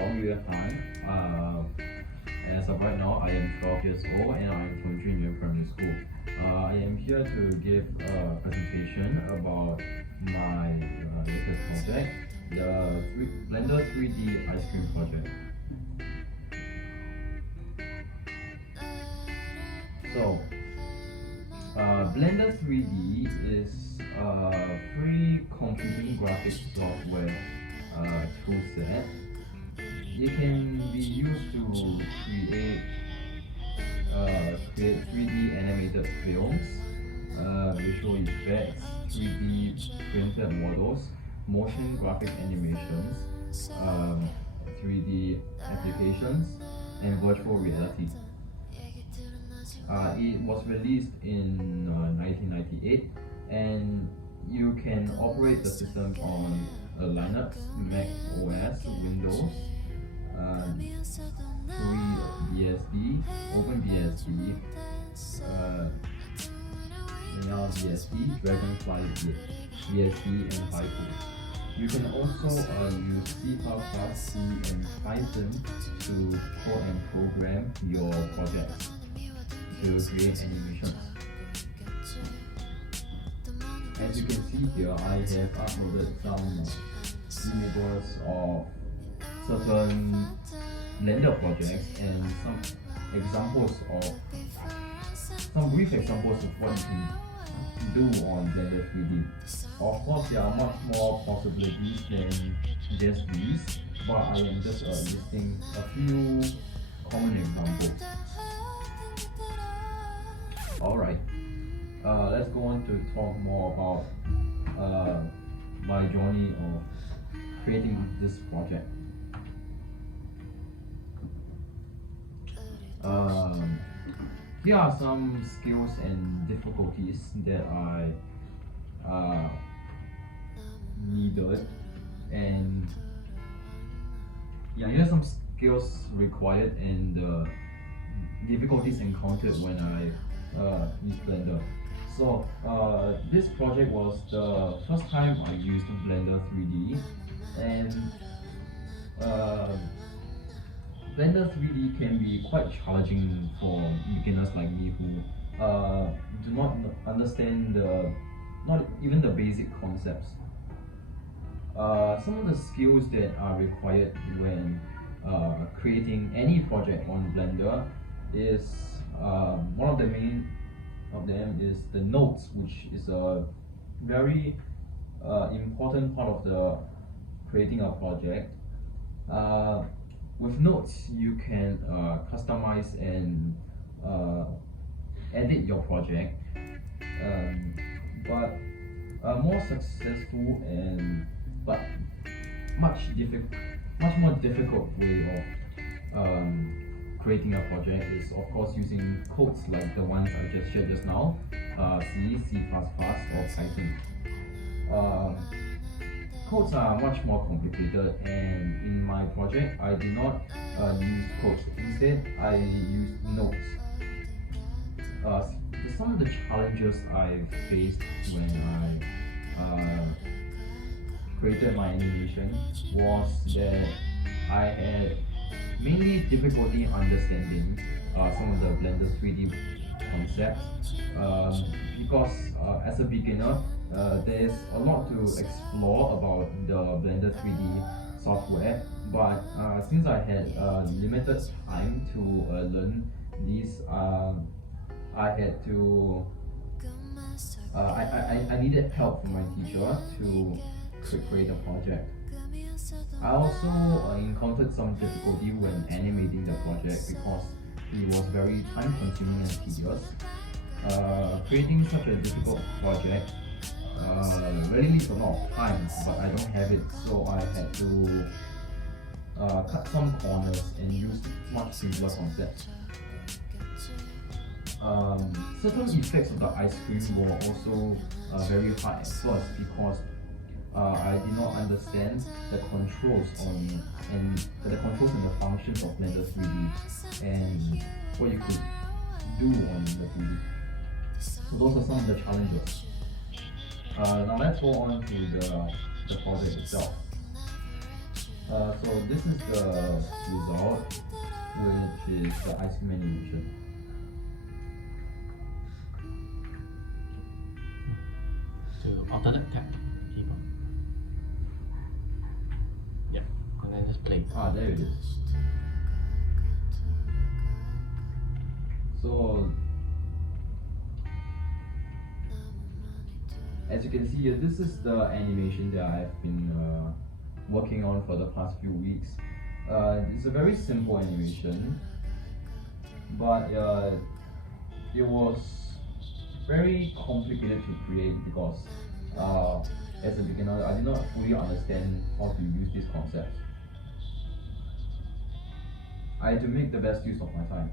Wang Yuan. As of right now, I am 12 years old and I am from junior primary school. I am here to give a presentation about my latest project, the Blender 3D ice cream project. So, Blender 3D is a free computing graphics software toolset. It can be used to create 3D animated films, visual effects, 3D printed models, motion graphic animations, 3D applications, and virtual reality. It was released in 1998, and you can operate the system on Linux, Mac OS, Windows, FreeBSD, OpenBSD, BSD, Dragonfly BSD, and Haiku. You can also use C++, C, and Python to code and program your projects to create animations. As you can see here, I have uploaded some images of certain Blender projects and some brief examples of what you can do on Blender 3D. Of course, there are much more possibilities than just these, but I am just listing a few common examples. Alright, let's go on to talk more about my journey of creating this project. Here are some skills and difficulties that I needed, and here are some skills required and difficulties encountered when I used Blender. So this project was the first time I used Blender 3D, and Blender 3D can be quite challenging for beginners like me who do not understand not even the basic concepts. Some of the skills that are required when creating any project on Blender is one of the main of them is the nodes, which is a very important part of the creating a project. With nodes, you can customize and edit your project, but a more successful and but much more difficult way of creating a project is of course using codes like the ones I just shared just now, C, C++, or Python. Codes are much more complicated, and in my project I did not use codes. Instead, I used nodes. Some of the challenges I faced when I created my animation was that I had mainly difficulty understanding some of the Blender 3D concepts because as a beginner, there's a lot to explore about the Blender 3D software, but since I had limited time to learn these, I had to I needed help from my teacher to create a project. I also encountered some difficulty when animating the project because it was very time consuming and tedious. Creating such a difficult project really needs a lot of time, but I don't have it, so I had to cut some corners and use much simpler concepts. Certain effects of the ice cream were also very hard at first because I did not understand the controls and the functions of Blender 3D and what you could do on the 3D. So those are some of the challenges. Now let's go on to the project itself. So this is the result, which is the ice cream animation. So alternate tap keyboard. Yeah, and then just play. There it is. So, as you can see here, this is the animation that I've been working on for the past few weeks. It's a very simple animation, but it was very complicated to create because as a beginner, I did not fully understand how to use this concept. I had to make the best use of my time.